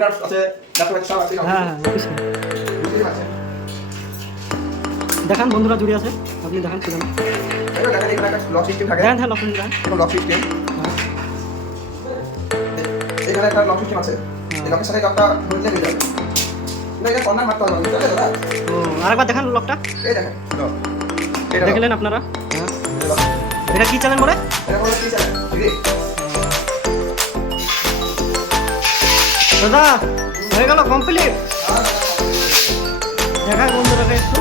Computer আছে, laptop আছে, সব আছে। হ্যাঁ হ্যাঁ অবশ্যই দেখান বন্ধুরা জুড়ে আছে, আপনি দেখান সেখানে এবার দেখেন এখানে একটা লক সিস্টেম থাকে। দেখেন হ্যাঁ লক্ষণ দেখান। এরকম লক সিস্টেম, এখানে একটা লক সিস্টেম আছে। এই লকের সাথে লকটা ধরলে হয়ে যাবে। না এটা কর্নার মারতে হবে, বুঝতে পারলে দাদা? ও আরেকবার দেখান লকটা, এই দেখেন লক, এটা দেখলেন আপনারা। হ্যাঁ লক, এটা কি চ্যানেল বলে? এটা হলো কি চ্যানেল ঠিক দাদা হয়ে গেল কমপ্লিট, দেখায় বন্ধুরাকে একটু।